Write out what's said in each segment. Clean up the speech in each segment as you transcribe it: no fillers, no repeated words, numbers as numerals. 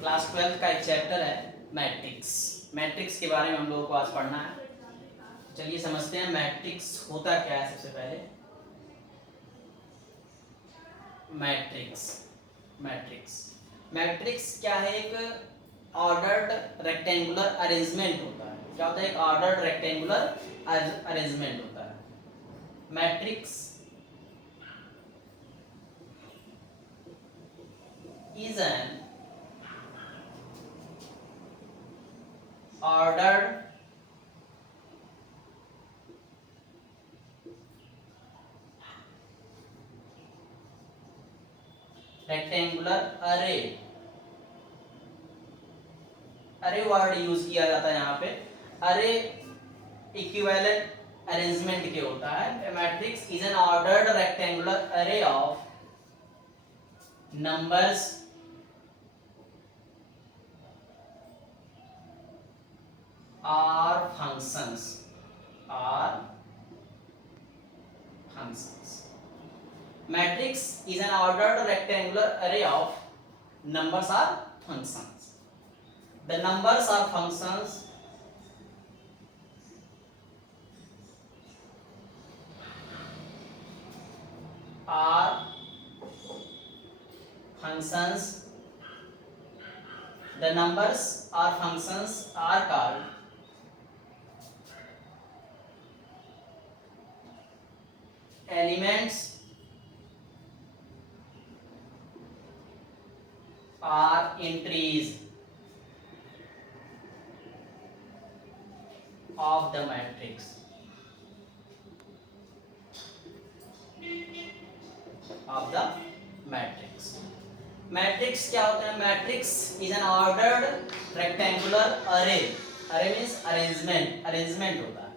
Class 12 का एक chapter है मैट्रिक्स। मैट्रिक्स के बारे में हम लोगों को आज पढ़ना है। चलिए समझते हैं मैट्रिक्स होता क्या है। सबसे पहले मैट्रिक्स मैट्रिक्स मैट्रिक्स क्या है? एक ऑर्डर्ड रेक्टेंगुलर अरेंजमेंट होता है। क्या होता है? एक ऑर्डर्ड रेक्टेंगुलर अरेंजमेंट होता है। Matrix is an ordered rectangular array। अरे वर्ड यूज किया जाता है यहाँ पे। अरे इक्विवेलेंट अरेंजमेंट के होता है। Matrix is an ordered rectangular array of numbers or functions or functions। Matrix is an ordered rectangular array of numbers or functions। The numbers or functions are functions the numbers or functions are called elements or entries of the matrix of the matrix। Matrix क्या होता है? Matrix is an ordered rectangular array. Array means arrangement होता है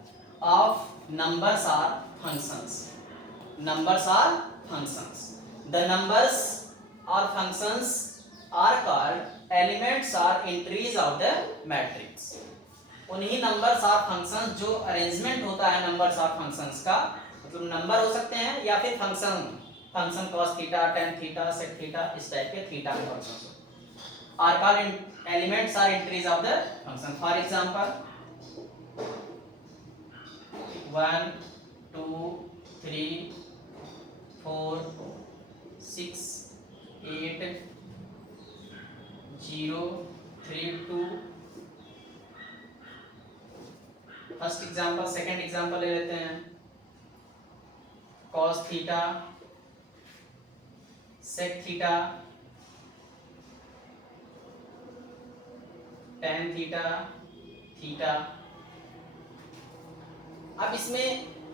of numbers or functions. Numbers or functions. The numbers और functions are called elements are entries of the matrix. उन्हीं numbers और functions जो arrangement होता है नंबर्स और functions का, मतलब नंबर हो सकते हैं या फिर function cos theta, tan theta, sec theta, इस टाइप के थीटा के functions are called elements are entries of the function. For example 1 2 3 4 6 8 0 3 2। First example. Second example ले लेते हैं। cos theta, sec theta, tan theta, theta. अब इसमें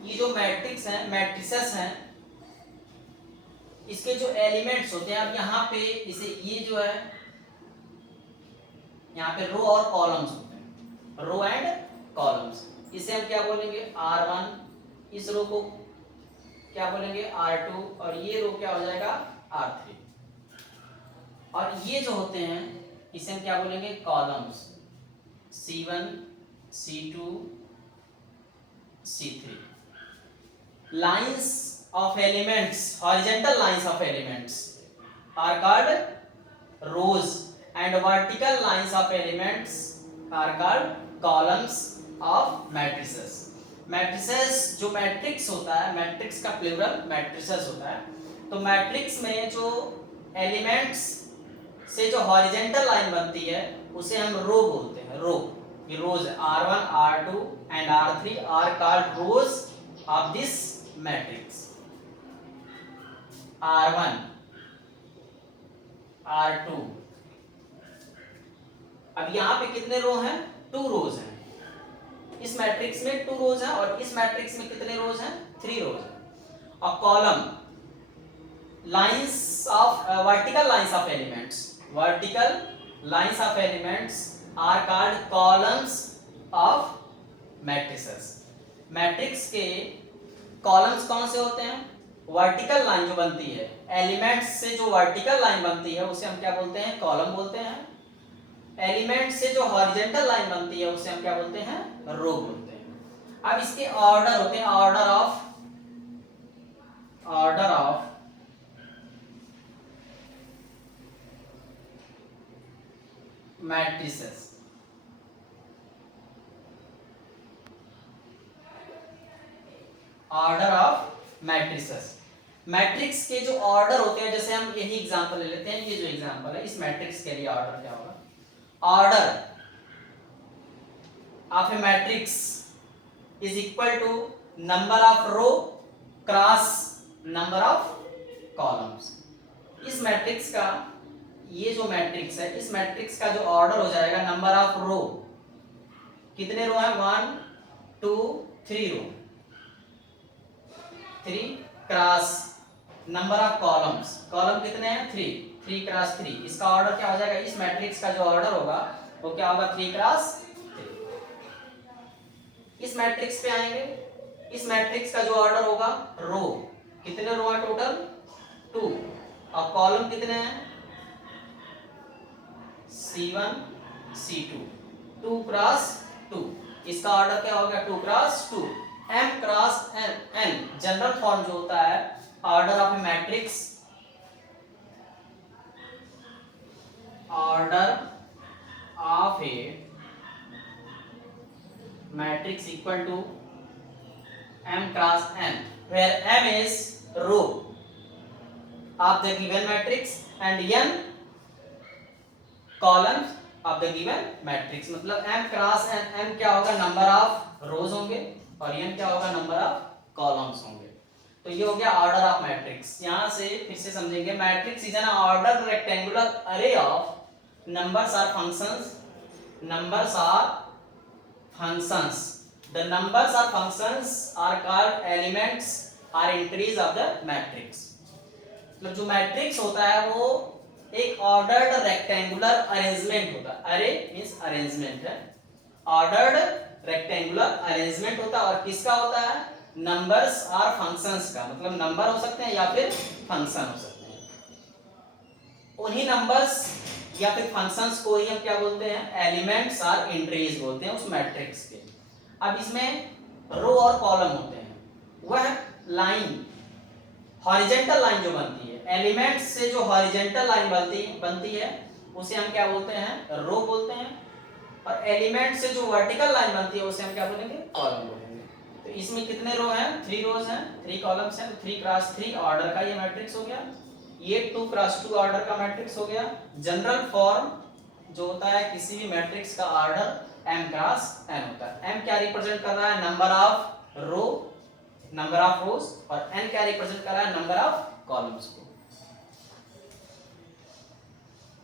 ये जो मैट्रिक्स हैं, मैट्रिसेस हैं, इसके जो एलिमेंट्स होते हैं, अब यहाँ पे इसे ये जो है यहाँ पे रो और कॉलम्स होते हैं, रो एंड कॉलम्स। इसे हम क्या बोलेंगे? R1। इस रो को क्या बोलेंगे? R2। और ये रो क्या हो जाएगा? R3। और ये जो होते हैं इसे हम क्या बोलेंगे? Columns C1 C2 C3। Lines of elements, horizontal lines of elements are called rows and vertical lines of elements are called columns of matrices. Matrices जो मैट्रिक्स होता है, मैट्रिक्स का प्लूरल मैट्रिसेस होता है। तो मैट्रिक्स में जो एलिमेंट्स से जो हॉरिजॉन्टल लाइन बनती है उसे हम रो बोलते हैं। रो, ये rows R1 R2 and R3 are called rows of this matrix. R1 R2। अब यहाँ पे कितने रो हैं? 2 रोज हैं। इस मैट्रिक्स में 2 रोज हैं और इस मैट्रिक्स में कितने रोज हैं? 3 रोज हैं। और column, lines of vertical lines of elements, vertical lines of elements are called columns of matrices। Matrix के कॉलम्स कौन से होते हैं? वर्टिकल लाइन जो बनती है, एलिमेंट्स से जो वर्टिकल लाइन बनती है उसे हम क्या बोलते हैं? कॉलम बोलते हैं। एलिमेंट से जो हॉरिजॉन्टल लाइन बनती है उसे हम क्या बोलते हैं? रो बोलते हैं। अब इसके ऑर्डर होते हैं, order of matrices. Order of matrices. Matrix के जो ऑर्डर होते हैं, जैसे हम यही एग्जांपल ले लेते हैं, ये जो एग्जांपल है, इस मैट्रिक्स के लिए ऑर्डर क्या होगा? Order of a matrix is equal to number of row cross number of columns. इस मैट्रिक्स का, ये जो मैट्रिक्स है, इस मैट्रिक्स का जो ऑर्डर हो जाएगा, नंबर ऑफ रो, कितने रो है? 1 2 3 रो, 3 cross number of columns, column कितने हैं? 3, 3 क्रॉस 3। इसका ऑर्डर क्या हो जाएगा? इस मैट्रिक्स का जो ऑर्डर होगा वो क्या होगा? 3 क्रॉस 3। इस मैट्रिक्स पे आएंगे, इस मैट्रिक्स का जो ऑर्डर होगा, रो, कितने रो है टोटल? 2, और कॉलम कितने हैं? C1 C2, 2 cross 2। इसका ऑर्डर क्या होगा? 2 cross 2। m cross n general form जो होता है order of a matrix, order of a matrix equal to m cross n, where m is row of the given matrix and n columns of the given matrix। मतलब m cross n, m क्या होगा? Number of रोज होंगे, और n क्या होगा? Number of columns होंगे। तो ये हो गया ऑर्डर ऑफ मैट्रिक्स। यहां से फिर से समझेंगे, matrix is an order rectangular array of numbers or functions, numbers or functions, the numbers or functions are called elements or entries of the matrix। मतलब जो मैट्रिक्स होता है वो एक ऑर्डर्ड रेक्टेंगुलर अरेंजमेंट होता है। अरे मींस अरेंजमेंट है, ऑर्डर्ड रेक्टेंगुलर अरेंजमेंट होता है। और किसका होता है? नंबर्स और फंक्शंस का। मतलब नंबर हो सकते हैं या फिर फंक्शन हो सकते हैं। उन्हीं नंबर्स या फिर फंक्शंस को ही हम क्या बोलते हैं? एलिमेंट्स और एंट्रीज बोलते हैं उस मैट्रिक्स के। अब इसमें रो और कॉलम होते हैं, वह लाइन, हॉरिजेंटल लाइन जो बनती है, एलिमेंट्स से जो हॉरिजेंटल लाइन बनती है उसे हम क्या बोलते हैं? रो बोलते हैं। और एलिमेंट से जो वर्टिकल लाइन बनती है उसे हम क्या बोलेंगे? कॉलम बोलेंगे। तो इसमें कितने रो हैं? 3 रोज हैं, 3 कॉलम्स हैं। 3 क्रॉस 3 ऑर्डर का ये मैट्रिक्स हो गया। ये 2 क्रॉस 2 ऑर्डर का मैट्रिक्स हो गया। जनरल फॉर्म जो होता है किसी भी मैट्रिक्स का ऑर्डर m क्रॉस n होता है। m क्या रिप्रेजेंट कर रहा है? Number of row, number of rows, और n क्या रिप्रेजेंट कर रहा है? नंबर ऑफ कॉलम्स को।